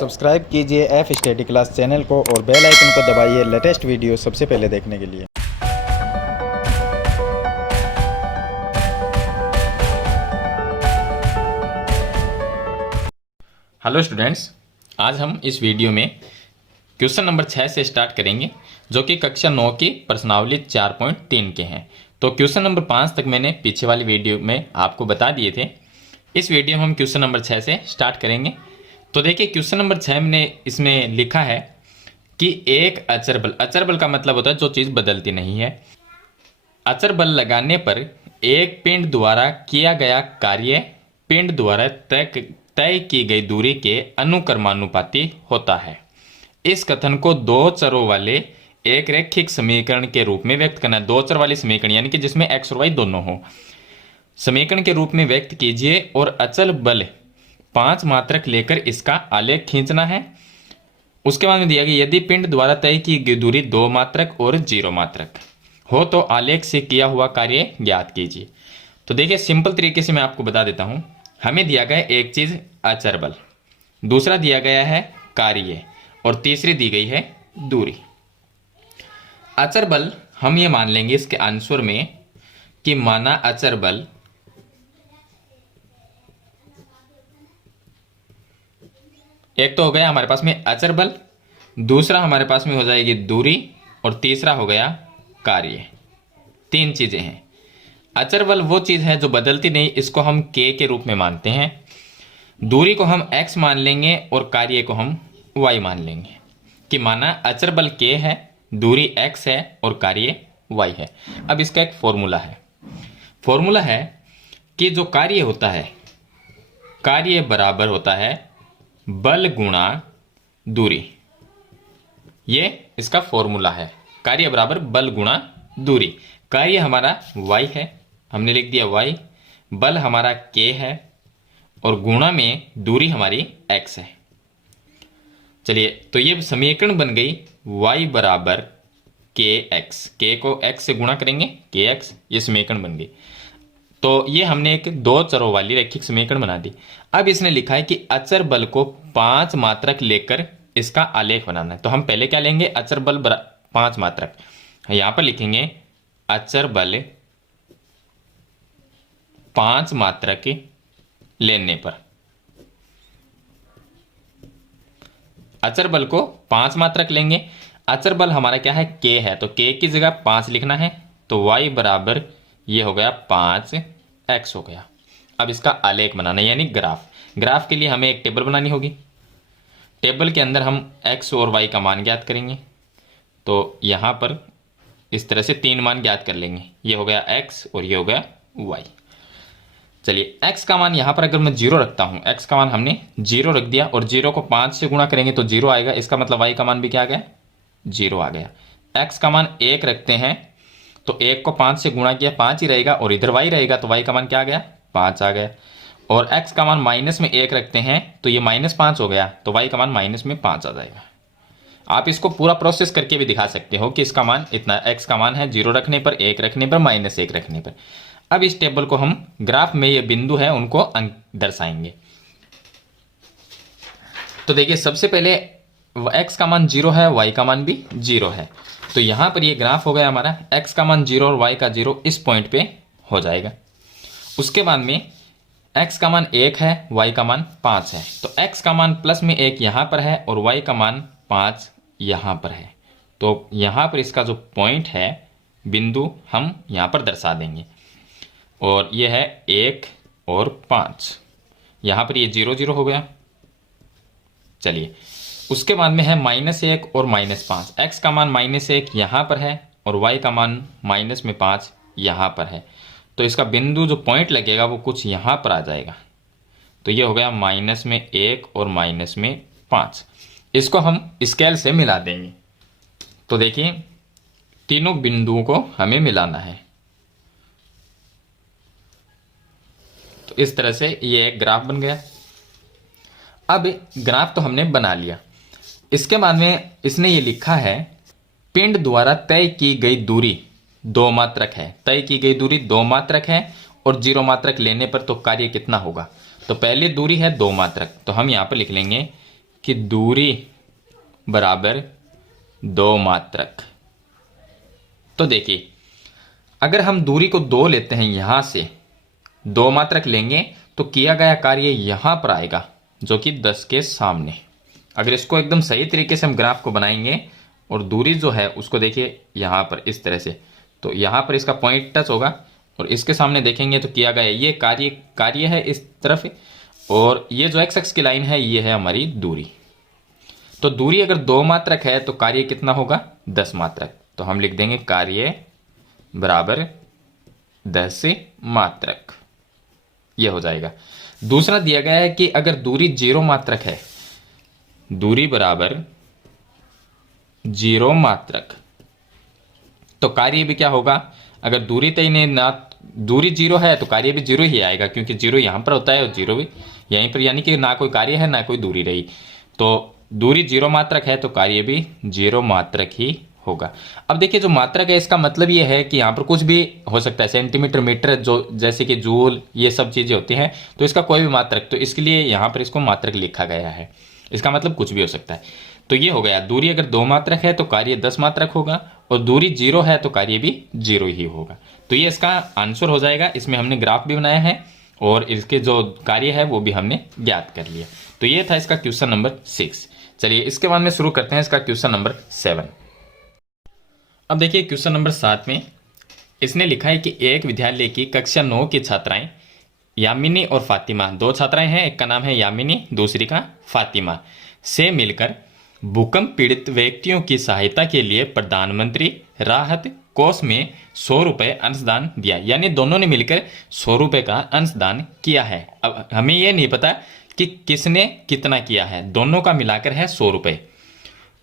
Subscribe कीजिए F study class channel को और बेल आइकन को दबाइए लेटेस्ट वीडियो सबसे पहले देखने के लिए। हेलो स्टूडेंट्स, आज हम इस वीडियो में क्वेश्चन नंबर 6 से स्टार्ट करेंगे, जो कि कक्षा 9 की प्रश्नावली 4.3 के हैं। तो क्वेश्चन नंबर 5 तक मैंने पीछे वाली वीडियो में आपको बता दिए थे। इस वीडियो में हम क्वेश्चन नंबर 6 से स्टार्ट करेंगे। तो देखिए, क्वेश्चन नंबर 6 में इसमें लिखा है कि एक अचर बल, अचर बल का मतलब होता है जो चीज़ बदलती नहीं है। अचर बल लगाने पर एक पिंड द्वारा किया गया कार्य पिंड द्वारा तय की गई दूरी के अनुक्रमानुपाती होता है। इस कथन को दो चरों वाले एक रैखिक समीकरण के रूप में व्यक्त करना है। दो चर वाली समीकरण यानी कि जिसमें एक्स और वाई दोनों हो, समीकरण के रूप में व्यक्त कीजिए और अचल बल 5 मात्रक लेकर इसका आलेख खींचना है। उसके बाद में दिया गया यदि पिंड द्वारा तय की गई दूरी 2 मात्रक और 0 मात्रक हो तो आलेख से किया हुआ कार्य ज्ञात कीजिए। तो देखिए, सिंपल तरीके से मैं आपको बता देता हूं। हमें दिया गया एक चीज अचर बल, दूसरा दिया गया है कार्य और तीसरी दी गई है दूरी। अचर बल हम ये मान लेंगे इसके आंसर में कि माना अचर बल एक तो हो गया हमारे पास में अचर बल, दूसरा हमारे पास में हो जाएगी दूरी और तीसरा हो गया कार्य। 3 चीजें हैं। अचर बल वो चीज है जो बदलती नहीं, इसको हम k के रूप में मानते हैं। दूरी को हम x मान लेंगे और कार्य को हम y मान लेंगे कि माना अचर बल k है, दूरी x है और कार्य y है। अब इसका एक फॉर्मूला है कि जो कार्य होता है, कार्य बराबर होता है बल गुणा दूरी। ये इसका फॉर्मूला है, कार्य बराबर बल गुणा दूरी। कार्य हमारा y है, हमने लिख दिया y, बल हमारा k है और गुणा में दूरी हमारी x है। चलिए, तो ये समीकरण बन गई y बराबर kx। k को x से गुणा करेंगे kx, ये समीकरण बन गई। तो ये हमने एक 2 चरों वाली रैखिक समीकरण बना दी। अब इसने लिखा है कि अचर बल को 5 मात्रक लेकर इसका आलेख बनाना है। तो हम पहले क्या लेंगे, अचर बल 5 मात्रक। यहां पर लिखेंगे अचर बल 5 मात्रक लेने पर, अचर बल को 5 मात्रक लेंगे। अचर बल हमारा क्या है, k है, तो k की जगह 5 लिखना है। तो y बराबर ये हो गया 5x हो गया। अब इसका आलेख बनाना है यानी ग्राफ के लिए हमें एक टेबल बनानी होगी। टेबल के अंदर हम x और y का मान ज्ञात करेंगे। तो यहां पर इस तरह से 3 मान ज्ञात कर लेंगे। ये हो गया x और ये हो गया y। चलिए, x का मान यहां पर अगर मैं 0 रखता हूं, x का मान हमने 0 रख दिया और 0 को 5 से गुणा करेंगे तो 0 आएगा। इसका मतलब y का मान भी क्या आ गया, 0 आ गया। x का मान 1 रखते हैं तो 1 को 5 से गुणा किया 5 ही रहेगा और इधर y रहेगा, तो y का मान क्या आ गया, 5 आ गया। और x का मान माइनस में 1 रखते हैं तो ये -5 हो गया, तो y का मान -5 आ जाएगा। आप इसको पूरा प्रोसेस करके भी दिखा सकते हो कि इसका मान इतना, x का मान है 0 रखने पर, 1 रखने पर, -1 रखने पर। अब इस टेबल को हम ग्राफ में ये बिंदु है उनको अंक दर्शाएंगे। तो देखिए, सबसे पहले x का मान 0 है, y का मान भी 0 है। तो यहां पर ये ग्राफ हो गया हमारा, x का मान 0 और y का 0 इस पॉइंट पे हो जाएगा। उसके बाद में x का मान 1 है, y का मान 5 है। तो x का मान +1 यहां पर है और y का मान 5 यहां पर है। तो यहां पर इसका जो पॉइंट है, बिंदु, हम यहां पर दर्शा देंगे। और ये है 1 और 5, यहां पर ये 0 0 हो गया। चलिए, उसके बाद में है -1 और -5। x का मान -1 यहां पर है और y का मान -5 यहां पर है। तो इसका बिंदु जो पॉइंट लगेगा वो कुछ यहां पर आ जाएगा। तो ये हो गया -1 और -5। इसको हम स्केल से मिला देंगे। तो देखिए, तीनों बिंदुओं को हमें मिलाना है। तो इस तरह से ये एक ग्राफ बन गया। अब ग्राफ तो हमने बना लिया। इसके बाद में इसने ये लिखा है पिंड द्वारा तय की गई दूरी 2 मात्रक है। तय की गई दूरी 2 मात्रक है और 0 मात्रक लेने पर तो कार्य कितना होगा। तो पहले दूरी है 2 मात्रक, तो हम यहाँ पर लिख लेंगे कि दूरी बराबर 2 मात्रक। तो देखिए, अगर हम दूरी को 2 लेते हैं, यहां से 2 मात्रक लेंगे तो किया गया कार्य यहां पर आएगा जो कि 10 के सामने। अगर इसको एकदम सही तरीके से हम ग्राफ को बनाएंगे और दूरी जो है उसको देखिए यहां पर इस तरह से, तो यहां पर इसका पॉइंट टच होगा और इसके सामने देखेंगे तो किया गया ये कार्य है इस तरफ, और ये जो एक्स एक्स की लाइन है ये है हमारी दूरी। तो दूरी अगर 2 मात्रक है तो कार्य कितना होगा? 10 मात्रक। तो हम लिख देंगे कार्य बराबर 10 मात्रक, ये हो जाएगा। दूसरा दिया गया है कि अगर दूरी 0 मात्रक है, दूरी बराबर 0 मात्रक, तो कार्य भी क्या होगा? अगर दूरी तय नहीं ना, दूरी 0 है तो कार्य भी 0 ही आएगा, क्योंकि 0 यहां पर होता है और 0 भी यहीं पर, यानी कि ना कोई कार्य है ना कोई दूरी रही। तो दूरी 0 मात्रक है तो कार्य भी 0 मात्रक ही होगा। अब देखिए, जो मात्रक है इसका मतलब ये है कि यहाँ पर कुछ भी हो सकता है, सेंटीमीटर, मीटर, जो जैसे कि जूल, ये सब चीजें होती हैं, तो इसका कोई भी मात्रक, तो इसके लिए यहाँ पर इसको मात्रक लिखा गया है। इसका मतलब कुछ भी हो सकता है। तो ये हो गया, दूरी अगर 2 मात्रक है तो कार्य 10 मात्रक होगा, और दूरी 0 है तो कार्य भी 0 ही होगा। तो ये इसका आंसर हो जाएगा। इसमें हमने ग्राफ भी बनाया है और इसके जो कार्य है वो भी हमने ज्ञात कर लिया। तो ये था इसका क्वेश्चन नंबर 6। चलिए इसके बाद में शुरू करते हैं इसका क्वेश्चन नंबर 7। अब देखिए क्वेश्चन नंबर 7 में इसने लिखा है कि एक विद्यालय की कक्षा 9 की छात्राएं यामिनी और फातिमा, 2 छात्राएं हैं, एक का नाम है यामिनी, दूसरी का फातिमा, से मिलकर भूकंप पीड़ित व्यक्तियों की सहायता के लिए प्रधानमंत्री राहत कोष में 100 रुपये अंशदान दिया। यानी दोनों ने मिलकर 100 रुपये का अंशदान किया है। अब हमें यह नहीं पता कि किसने कितना किया है, दोनों का मिलाकर है 100 रुपये।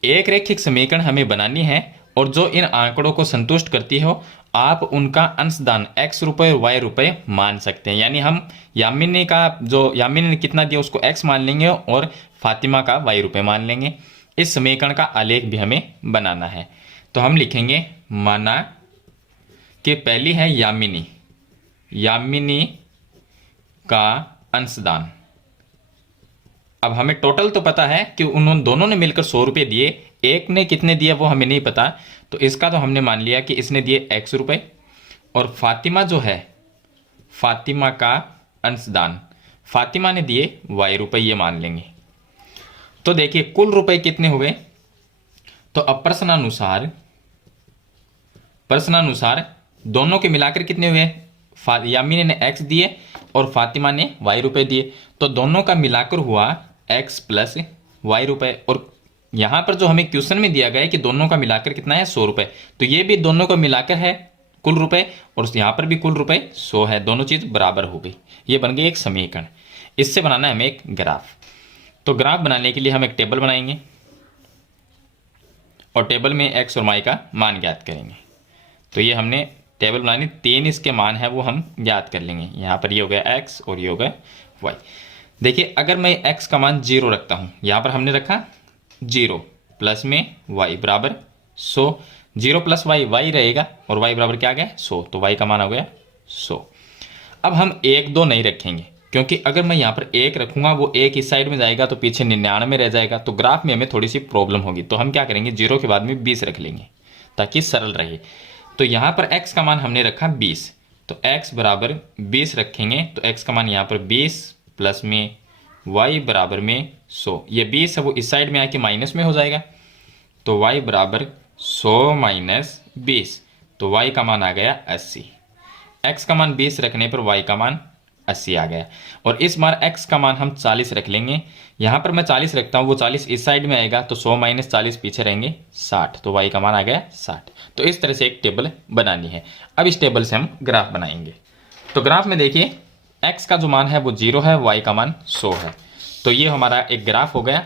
एक रैखिक समीकरण हमें बनानी है और जो इन आंकड़ों को संतुष्ट करती हो, आप उनका अंशदान x रुपये और y रुपये मान सकते हैं। यानी हम यामिनी ने कितना दिया उसको x मान लेंगे और फातिमा का y रुपये मान लेंगे। इस समीकरण का आलेख भी हमें बनाना है। तो हम लिखेंगे, माना कि पहली है यामिनी का अंशदान। अब हमें टोटल तो पता है कि उन्होंने दोनों ने मिलकर 100 रुपये दिए, एक ने कितने दिए वो हमें नहीं पता, तो इसका तो हमने मान लिया कि इसने दिए x रुपये, और फातिमा जो है, फातिमा का अंशदान, फातिमा ने दिए y रुपये, ये मान लेंगे। तो देखिए कुल रुपए कितने हुए, तो अब प्रश्नानुसार दोनों के मिलाकर कितने हुए? यामिनी ने x दिए और फातिमा ने y रुपये दिए, तो दोनों का मिलाकर हुआ x प्लस y रुपये। और यहां पर जो हमें क्वेश्चन में दिया गया है कि दोनों का मिलाकर कितना है? 100 रुपये, तो ये भी दोनों का मिलाकर है कुल रुपए, और यहां पर भी कुल रुपए 100 है, दोनों चीज बराबर हो गई। ये बन गई एक समीकरण। इससे बनाना है हमें एक ग्राफ। तो ग्राफ बनाने के लिए हम एक टेबल बनाएंगे और टेबल में x और y का मान ज्ञात करेंगे। तो ये हमने टेबल बनानी, 3 इसके मान है वो हम ज्ञात कर लेंगे। यहाँ पर ये हो गया x और ये हो गया y। देखिए अगर मैं x का मान 0 रखता हूँ, यहाँ पर हमने रखा 0 प्लस में y बराबर 100, 0 प्लस y रहेगा और y बराबर क्या आ गया? 100, तो y का मान हो गया 100। अब हम 1 2 नहीं रखेंगे, क्योंकि अगर मैं यहाँ पर 1 रखूंगा वो 1 इस साइड में जाएगा तो पीछे 99 रह जाएगा, तो ग्राफ में हमें थोड़ी सी प्रॉब्लम होगी। तो हम क्या करेंगे, 0 के बाद में 20 रख लेंगे ताकि सरल रहे। तो यहाँ पर x का मान हमने रखा 20, तो x बराबर 20 रखेंगे, तो x का मान यहाँ पर 20 प्लस में y बराबर में 100, ये 20 है वो इस साइड में आके माइनस में हो जाएगा, तो y बराबर 100 माइनस 20, तो y का मान आ गया 80। x का मान 20 रखने पर y का मान 80 आ गया। और इस बार x का मान हम 40 रख लेंगे, यहाँ पर मैं 40 रखता हूँ, वो 40 इस साइड में आएगा, तो 100 माइनस 40 पीछे रहेंगे 60, तो y का मान आ गया 60। तो इस तरह से एक टेबल बनानी है। अब इस टेबल से हम ग्राफ बनाएंगे। तो ग्राफ में देखिए x का जो मान है वो 0 है, y का मान 100 है, तो ये हमारा एक ग्राफ हो गया।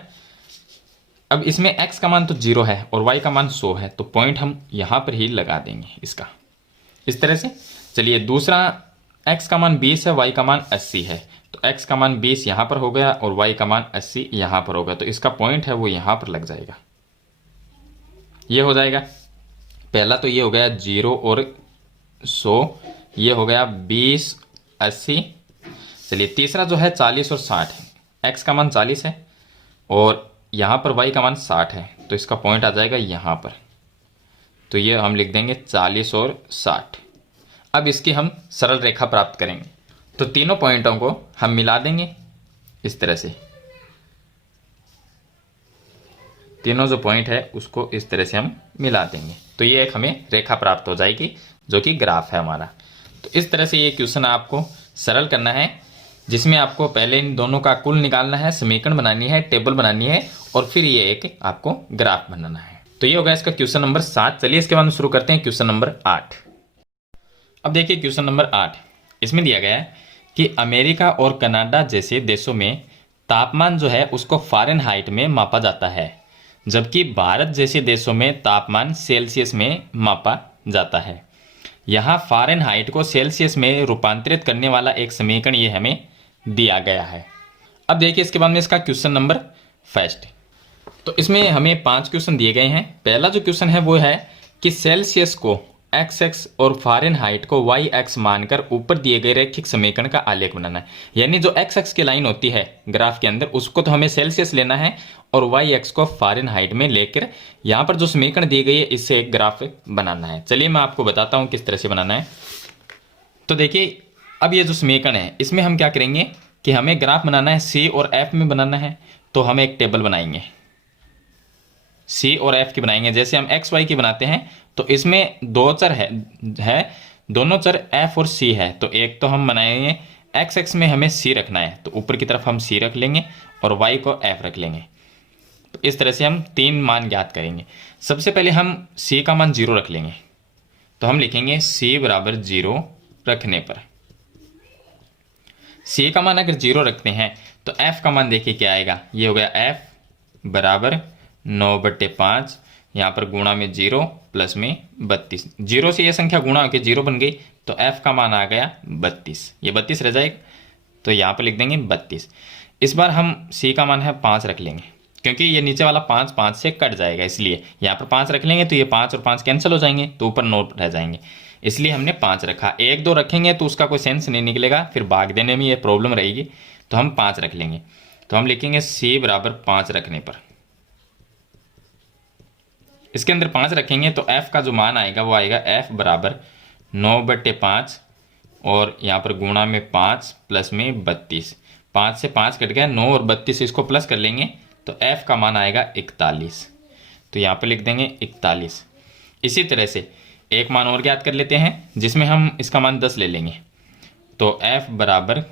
अब इसमें x का मान तो 0 है और y का मान 100 है, तो पॉइंट हम यहाँ पर ही लगा देंगे इसका, इस तरह से। चलिए दूसरा, x का मान 20 है, y का मान 80 है, तो x का मान 20 यहाँ पर हो गया और y का मान 80 यहाँ पर होगा, तो इसका पॉइंट है वो यहाँ पर लग जाएगा, ये हो जाएगा। पहला तो ये हो गया 0 और 100, ये हो गया 20 80। चलिए तीसरा जो है 40 और 60, x का मान 40 है और यहाँ पर y का मान 60 है तो इसका पॉइंट आ जाएगा यहाँ पर। तो ये हम लिख देंगे 40 और 60। अब इसकी हम सरल रेखा प्राप्त करेंगे। तो तीनों पॉइंटों को हम मिला देंगे इस तरह से। तीनों जो पॉइंट है उसको इस तरह से हम मिला देंगे तो ये एक हमें रेखा प्राप्त हो जाएगी जो कि ग्राफ है हमारा। तो इस तरह से ये क्वेश्चन आपको सरल करना है, जिसमें आपको पहले इन दोनों का कुल निकालना है, समीकरण बनानी है, टेबल बनानी है और फिर ये एक आपको ग्राफ बनाना है। तो ये होगा इसका क्वेश्चन नंबर 7। चलिए इसके बाद में शुरू करते हैं क्वेश्चन नंबर 8। अब देखिए क्वेश्चन नंबर 8, इसमें दिया गया है कि अमेरिका और कनाडा जैसे देशों में तापमान जो है उसको फ़ारेनहाइट में मापा जाता है, जबकि भारत जैसे देशों में तापमान सेल्सियस में मापा जाता है। यहाँ फ़ारेनहाइट को सेल्सियस में रूपांतरित करने वाला एक समीकरण ये हमें दिया गया है। अब देखिए इसके बाद में इसका क्वेश्चन नंबर फर्स्ट। तो इसमें हमें 5 क्वेश्चन दिए गए हैं। पहला जो क्वेश्चन है वो है कि सेल्सियस को XX और फ़ारेनहाइट को YX मानकर ऊपर दिए गए रैखिक समीकरण का आलेख बनाना है। यानी जो XX की लाइन होती है ग्राफ के अंदर उसको तो हमें सेल्सियस लेना है और YX को फ़ारेनहाइट में लेकर यहाँ पर जो समीकरण दी गई है इससे एक ग्राफ बनाना है। चलिए मैं आपको बताता हूँ किस तरह से बनाना है। तो देखिए अब ये जो समीकरण है इसमें हम क्या करेंगे कि हमें ग्राफ बनाना है C और F में बनाना है। तो हम एक टेबल बनाएंगे, C और F की बनाएंगे। जैसे हम एक्स वाई की बनाते हैं तो इसमें दो चर है दोनों चर F और C है। तो एक तो हम बनाएंगे x में हमें C रखना है तो ऊपर की तरफ हम C रख लेंगे और y को F रख लेंगे। तो इस तरह से हम 3 मान ज्ञात करेंगे। सबसे पहले हम C का मान 0 रख लेंगे तो हम लिखेंगे C बराबर 0 रखने पर। C का मान अगर 0 रखते हैं तो F का मान देखिए क्या आएगा। ये हो गया F बराबर 9/5, यहाँ पर गुणा में 0 प्लस में 32। 0 से ये संख्या गुणा होकर 0 बन गई तो F का मान आ गया 32। ये 32 रह जाएगा तो यहाँ पर लिख देंगे 32। इस बार हम C का मान है 5 रख लेंगे क्योंकि ये नीचे वाला 5 5 से कट जाएगा, इसलिए यहाँ पर 5 रख लेंगे तो ये 5 और 5 कैंसिल हो जाएंगे तो ऊपर 9 रह जाएंगे, इसलिए हमने 5 रखा। 1 2 रखेंगे तो उसका कोई सेंस नहीं निकलेगा, फिर भाग देने में ये प्रॉब्लम रहेगी। तो हम 5 रख लेंगे तो हम लिखेंगे C बराबर 5 रखने पर। इसके अंदर 5 रखेंगे तो F का जो मान आएगा वो आएगा F बराबर 9/5 और यहाँ पर गुणा में 5 प्लस में 32। 5 से 5 कट गया, 9 और 32 इसको प्लस कर लेंगे तो F का मान आएगा 41। तो यहाँ पर लिख देंगे 41। इसी तरह से एक मान और ज्ञात कर लेते हैं जिसमें हम इसका मान 10 ले लेंगे। तो F बराबर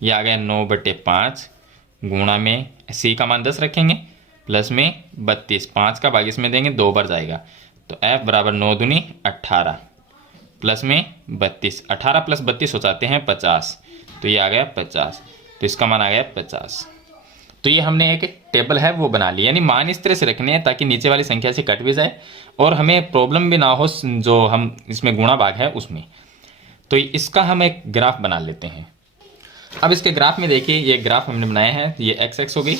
ये आ गया 9/5 गुणा में C का मान 10 रखेंगे प्लस में 32। 5 का भाग इसमें देंगे 2 बार जाएगा तो F बराबर 9 दूनी 18 प्लस में 32। 18 प्लस 32 हो जाते हैं 50, तो ये आ गया 50। तो इसका मान आ गया 50। तो ये हमने एक टेबल है वो बना ली, यानी मान इस तरह से रखने हैं ताकि नीचे वाली संख्या से कट भी जाए और हमें प्रॉब्लम भी ना हो जो हम इसमें गुणा भाग है उसमें। तो इसका हम एक ग्राफ बना लेते हैं। अब इसके ग्राफ में देखिए ये ग्राफ हमने बनाया है, ये एक्स एक्स हो गई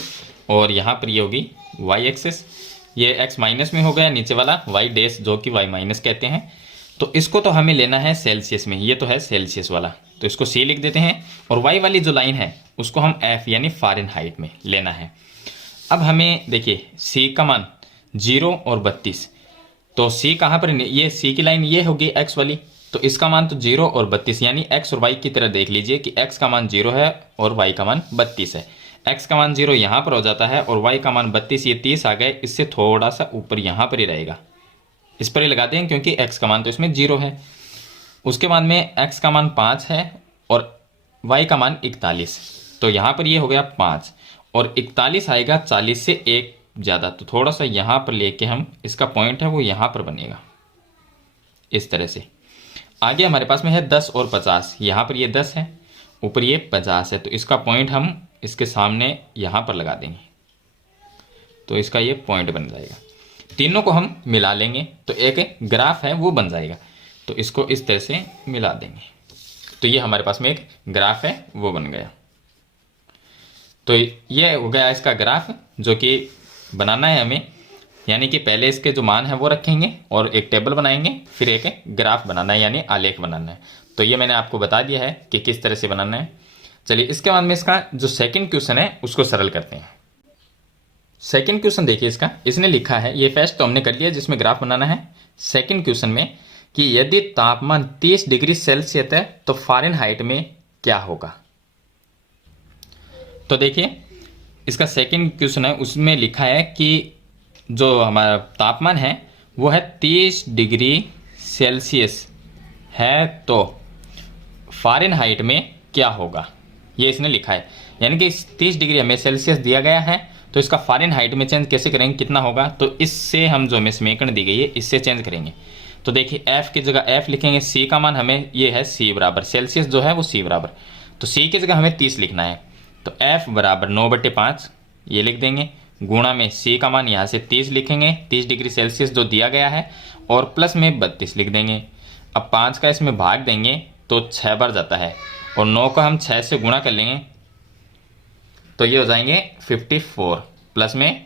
और यहाँ पर ये होगी वाई एक्सिस। ये एक्स माइनस में हो गया नीचे वाला वाई डैश जो कि वाई माइनस कहते हैं। तो इसको तो हमें लेना है सेल्सियस में, ये तो है सेल्सियस वाला तो इसको सी लिख देते हैं और वाई वाली जो लाइन है उसको हम एफ यानी फ़ारेनहाइट में लेना है। अब हमें देखिए सी का मान 0 और 32, तो सी कहाँ पर, ये सी की लाइन ये होगी एक्स वाली, तो इसका मान तो 0 और 32 यानी एक्स और वाई की तरह देख लीजिए कि एक्स का मान 0 है और वाई का मान 32 है। एक्स का मान 0 यहाँ पर हो जाता है और वाई का मान 32, ये 30 आ गए, इससे थोड़ा सा ऊपर यहाँ पर ही रहेगा, इस पर ही लगाते हैं क्योंकि एक्स का मान तो इसमें 0 है। उसके बाद में एक्स का मान 5 है और वाई का मान 41, तो यहाँ पर ये हो गया 5 और 41 आएगा 40 से 1 ज़्यादा, तो थोड़ा सा यहाँ पर लेके हम इसका पॉइंट है वो यहाँ पर बनेगा इस तरह से। आगे हमारे पास में है 10 और 50, यहाँ पर ये 10 है ऊपर ये 50 है, तो इसका पॉइंट हम इसके सामने यहाँ पर लगा देंगे तो इसका ये पॉइंट बन जाएगा। तीनों को हम मिला लेंगे तो एक ग्राफ है वो बन जाएगा, तो इसको इस तरह से मिला देंगे तो ये हमारे पास में एक ग्राफ है वो बन गया। तो ये हो गया इसका ग्राफ जो कि बनाना है हमें, यानी कि पहले इसके जो मान है वो रखेंगे और एक टेबल बनाएंगे, फिर एक ग्राफ बनाना है यानी आलेख बनाना है। तो ये मैंने आपको बता दिया है कि किस तरह से बनाना है। चलिए इसके बाद में इसका जो सेकंड क्वेश्चन है उसको सरल करते हैं। सेकंड क्वेश्चन देखिए इसका, इसने लिखा है, ये फर्स्ट तो हमने कर लिया जिसमें ग्राफ बनाना है। सेकंड क्वेश्चन में कि यदि तापमान 30 डिग्री सेल्सियस है तो फ़ारेनहाइट में क्या होगा। तो देखिए इसका सेकंड क्वेश्चन है, उसमें लिखा है कि जो हमारा तापमान है वो है 30 डिग्री सेल्सियस है तो फ़ारेनहाइट में क्या होगा, ये इसने लिखा है। यानी कि 30 डिग्री हमें सेल्सियस दिया गया है तो इसका फ़ारेनहाइट में चेंज कैसे करेंगे, कितना होगा, तो इससे हम जो हमें समीकरण दी गई है इससे चेंज करेंगे। तो देखिए f की जगह f लिखेंगे, c का मान हमें ये है c बराबर, सेल्सियस जो है वो c बराबर, तो c की जगह हमें 30 लिखना है। तो f बराबर 9/5 ये लिख देंगे, गुणा में c का मान यहाँ से 30 लिखेंगे, 30 डिग्री सेल्सियस जो दिया गया है, और प्लस में 32 लिख देंगे। अब 5 का इसमें भाग देंगे तो 6 बार जाता है, और 9 का हम 6 से गुणा कर लेंगे तो ये हो जाएंगे 54 प्लस में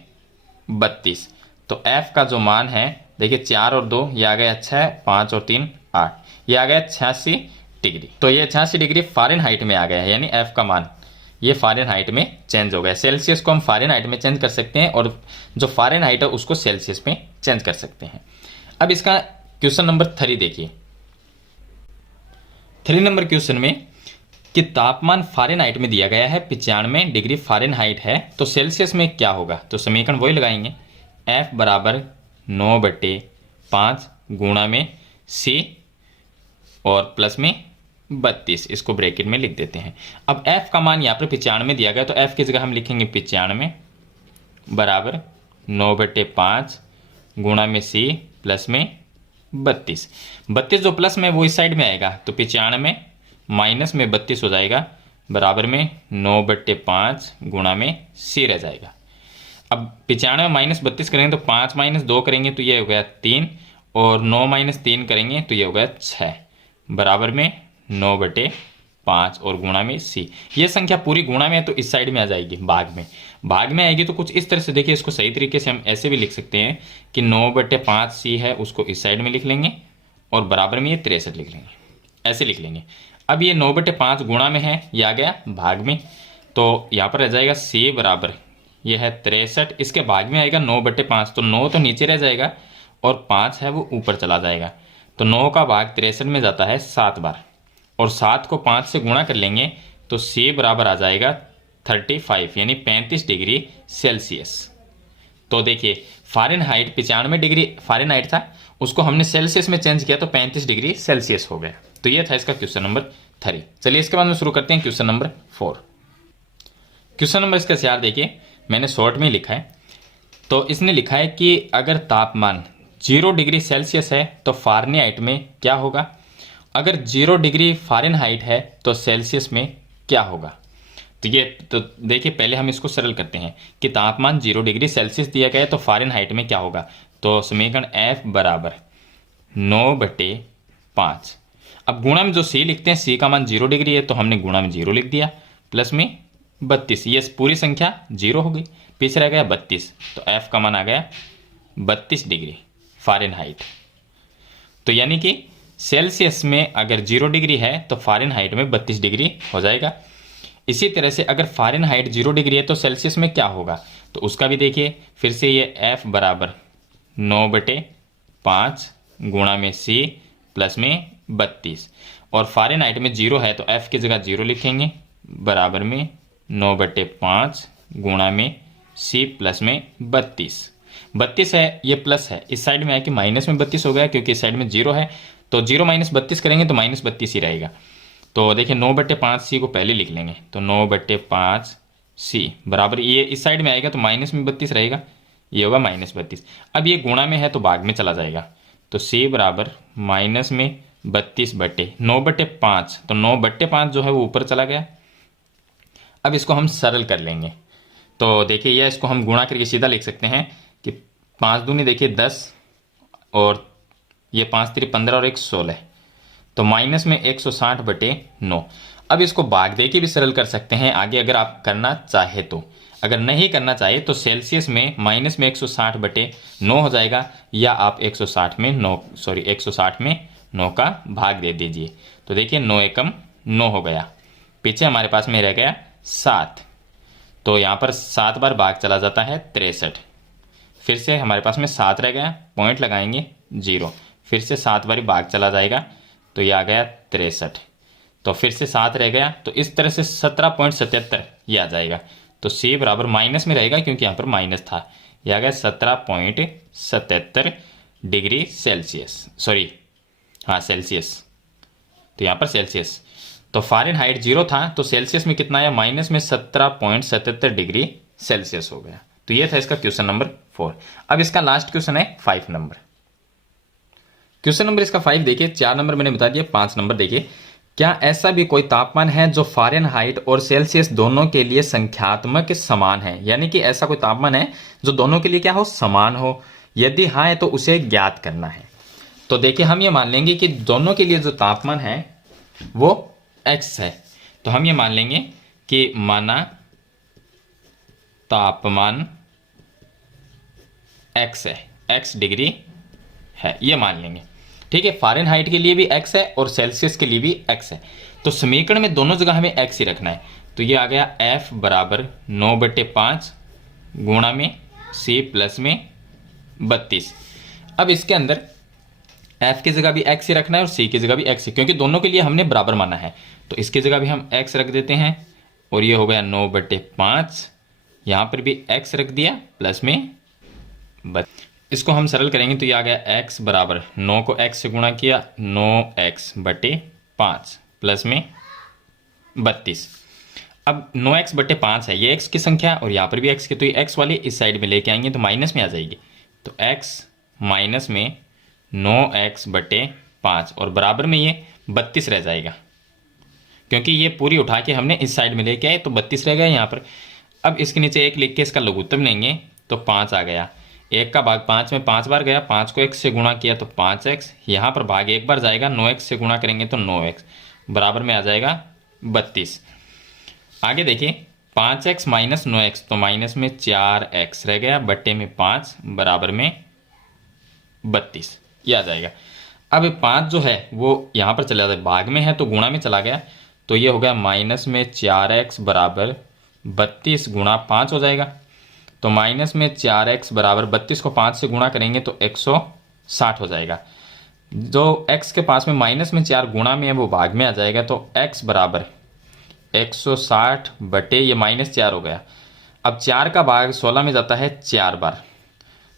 32। तो f का जो मान है देखिए 4 और 2 ये आ गया 6, 5 और 3 8, ये आ गया 86 डिग्री। तो ये 86 डिग्री फ़ारेनहाइट में आ गया है, यानी f का मान ये फ़ारेनहाइट में चेंज हो गया। सेल्सियस को हम फ़ारेनहाइट में चेंज कर सकते हैं और जो फ़ारेनहाइट है उसको सेल्सियस में चेंज कर सकते हैं। अब इसका क्वेश्चन नंबर 3 देखिए। 3 नंबर क्वेश्चन में कि तापमान फ़ारेनहाइट में दिया गया है 95 डिग्री फ़ारेनहाइट है तो सेल्सियस में क्या होगा। तो समीकरण वही लगाएंगे, f बराबर 9/5 गुणा में c और प्लस में 32, इसको ब्रैकेट में लिख देते हैं। अब f का मान यहाँ पर 95 दिया गया तो f की जगह हम लिखेंगे 95 बराबर 9/5 गुणा में c प्लस में 32। 32 जो प्लस में वो इस साइड में आएगा तो 95 माइनस में 32 हो जाएगा, बराबर में 9/5 गुणा में c रह जाएगा। अब 95 माइनस 32 करेंगे तो 5 माइनस 2 करेंगे तो ये हो गया 3, और 9 माइनस 3 करेंगे तो ये हो गया 6, बराबर में 9/5 और गुणा में c। ये संख्या पूरी गुणा में है तो इस साइड में आ जाएगी, भाग में आएगी तो कुछ इस तरह से देखिए, इसको सही तरीके से हम ऐसे भी लिख सकते हैं कि 9/5 c है उसको इस साइड में लिख लेंगे और बराबर में ये 63 लिख लेंगे, ऐसे लिख लेंगे। अब ये 9/5 गुणा में है, ये आ गया भाग में, तो यहाँ पर रह जाएगा c बराबर ये है 63, इसके भाग में आएगा 9/5, तो 9 तो नीचे रह जाएगा और 5 है वो ऊपर चला जाएगा। तो 9 का भाग 63 में जाता है 7 बार, और 7 को 5 से गुणा कर लेंगे तो c बराबर आ जाएगा 35 यानी 35 डिग्री सेल्सियस। तो देखिए फ़ारेनहाइट 95 डिग्री फ़ारेनहाइट था, उसको हमने सेल्सियस में चेंज किया तो 35 डिग्री सेल्सियस हो गया। तो ये था इसका क्वेश्चन नंबर 3। चलिए इसके बाद में शुरू करते हैं क्वेश्चन नंबर 4। क्वेश्चन नंबर इसका 4 देखिए, मैंने शॉर्ट में लिखा है। तो इसने लिखा है कि अगर तापमान 0 डिग्री सेल्सियस है तो फ़ारेनहाइट में क्या होगा, अगर 0 डिग्री फ़ारेनहाइट है तो सेल्सियस में क्या होगा। तो ये तो देखिए पहले हम इसको सरल करते हैं कि तापमान 0 डिग्री सेल्सियस दिया गया है तो फ़ारेनहाइट में क्या होगा। तो समीकरण f बराबर 9/5, अब गुणा में जो c लिखते हैं, c का मान 0 डिग्री है तो हमने गुणा में 0 लिख दिया, प्लस में 32, ये पूरी संख्या 0 हो गई, पीछे रह गया 32, तो f का मान आ गया 32 डिग्री फ़ारेनहाइट। तो यानी कि सेल्सियस में अगर 0 डिग्री है तो फ़ारेनहाइट में 32 डिग्री हो जाएगा। इसी तरह से अगर फ़ारेनहाइट 0 डिग्री है तो सेल्सियस में क्या होगा, तो उसका भी देखिए फिर से, ये f बराबर 9/5 गुणा में c प्लस में 32, और फ़ारेनहाइट में 0 है तो f की जगह 0 लिखेंगे, बराबर में 9/5 गुणा में c प्लस में 32 है, ये प्लस है, इस साइड में है कि माइनस में 32 हो गया क्योंकि इस साइड में 0 है, तो 0 माइनस 32 करेंगे तो माइनस 32 ही रहेगा। तो देखिए 9/5 c को पहले लिख लेंगे, तो 9/5 c बराबर, ये इस साइड में आएगा तो माइनस में 32 रहेगा, ये होगा माइनस 32। अब ये गुणा में है तो भाग में चला जाएगा, तो c बराबर माइनस में 32/9/5, तो 9/5 जो है वो ऊपर चला गया। अब इसको हम सरल कर लेंगे, तो देखिए ये इसको हम गुणा करके सीधा लिख सकते हैं कि 5 दूनी देखिए 10, और ये 5 3 15 और 1 16, तो माइनस में 160/9। अब इसको भाग दे के भी सरल कर सकते हैं आगे अगर आप करना चाहे तो, अगर नहीं करना चाहे तो सेल्सियस में माइनस में 160/9 हो जाएगा, या आप 160 में 9 का भाग दे दीजिए। तो देखिए 9 एकम 9 हो गया, पीछे हमारे पास में रह गया 7, तो यहाँ पर 7 बार भाग चला जाता है 63। फिर से हमारे पास में 7 रह गया, पॉइंट लगाएंगे 0, फिर से 7 बारी भाग चला जाएगा तो ये आ गया 63। तो फिर से 7 रह गया, तो इस तरह से 17.77 ये आ जाएगा। तो C बराबर माइनस में रहेगा क्योंकि यहाँ पर माइनस था, ये आ गया 17.77 डिग्री सेल्सियस, सॉरी हाँ सेल्सियस, तो यहाँ पर सेल्सियस। तो फ़ारेनहाइट 0 था तो सेल्सियस में कितना आया, माइनस में 17.77 डिग्री सेल्सियस हो गया। तो ये था इसका क्वेश्चन नंबर 4। अब इसका लास्ट क्वेश्चन है 5 नंबर। क्वेश्चन नंबर इसका 5 देखिए, 4 नंबर मैंने बता दिया, 5 नंबर देखिए। क्या ऐसा भी कोई तापमान है जो फ़ारेनहाइट और सेल्सियस दोनों के लिए संख्यात्मक समान है, यानी कि ऐसा कोई तापमान है जो दोनों के लिए क्या हो, समान हो। यदि हाँ है तो उसे ज्ञात करना है। तो देखिए हम ये मान लेंगे कि दोनों के लिए जो तापमान है वो x है। तो हम ये मान लेंगे कि माना तापमान x है, x डिग्री है, ये मान लेंगे। ठीक है, फ़ारेनहाइट के लिए भी x है और सेल्सियस के लिए भी x है। तो समीकरण में दोनों जगह हमें x ही रखना है। तो ये आ गया F बराबर 9/5 गुणा में C प्लस में 32। अब इसके अंदर F की जगह भी x ही रखना है और C की जगह भी x ही, क्योंकि दोनों के लिए हमने बराबर माना है। तो इसकी जगह भी हम x रख देते हैं और ये हो गया 9/5, यहाँ पर भी x रख दिया प्लस में 32। इसको हम सरल करेंगे तो ये आ गया x बराबर 9 को x से गुणा किया 9x/5 प्लस में 32। अब 9x/5 है, ये x की संख्या और यहाँ पर भी x की, तो ये x वाली इस साइड में लेके आएंगे तो माइनस में आ जाएगी। तो x माइनस में 9x/5 और बराबर में ये 32 रह जाएगा, क्योंकि ये पूरी उठा के हमने इस साइड में लेके आए तो 32 रह गया यहाँ पर। अब इसके नीचे 1 लिख के इसका लघुत्तम लेंगे तो 5 आ गया। 1 का भाग 5 में 5 बार गया, 5 को x से गुणा किया तो 5x, यहाँ पर भाग 1 बार जाएगा, 9x से गुणा करेंगे तो 9x, बराबर में आ जाएगा 32। आगे देखिए 5x माइनस 9x, तो माइनस में 4x रह गया, बट्टे में 5 बराबर में 32, ये आ जाएगा। अब 5 जो है वो यहाँ पर चला जाए, भाग में है तो गुणा में चला गया, तो ये हो गया माइनस में 4x बराबर 32 गुणा 5 हो जाएगा। तो माइनस में 4x बराबर 32 को 5 से गुणा करेंगे तो 160 हो जाएगा। जो x के पास में माइनस में 4 गुणा में है वो भाग में आ जाएगा, तो x बराबर 160 बटे ये -4 हो गया। अब 4 का भाग 16 में जाता है 4 बार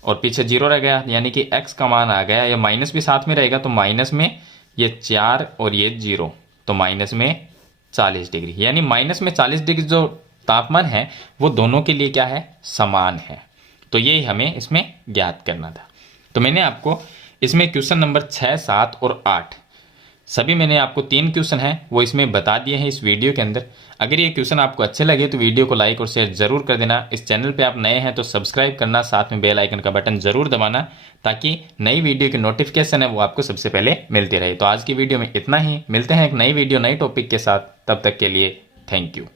और पीछे 0 रह गया, यानी कि x का मान आ गया, ये माइनस भी साथ में रहेगा तो माइनस में ये 4 और ये 0, तो माइनस में 40 डिग्री, यानी माइनस में 40 डिग्री जो तापमान है वो दोनों के लिए क्या है, समान है। तो यही हमें इसमें ज्ञात करना था। तो मैंने आपको इसमें क्वेश्चन नंबर 6, 7 और 8 सभी मैंने आपको 3 क्वेश्चन हैं वो इसमें बता दिए हैं इस वीडियो के अंदर। अगर ये क्वेश्चन आपको अच्छे लगे तो वीडियो को लाइक और शेयर जरूर कर देना। इस चैनल पे आप नए हैं तो सब्सक्राइब करना, साथ में बेल आइकन का बटन जरूर दबाना, ताकि नई वीडियो की नोटिफिकेशन है वो आपको सबसे पहले मिलती रहे। तो आज की वीडियो में इतना ही, मिलते हैं एक नई वीडियो नई टॉपिक के साथ, तब तक के लिए थैंक यू।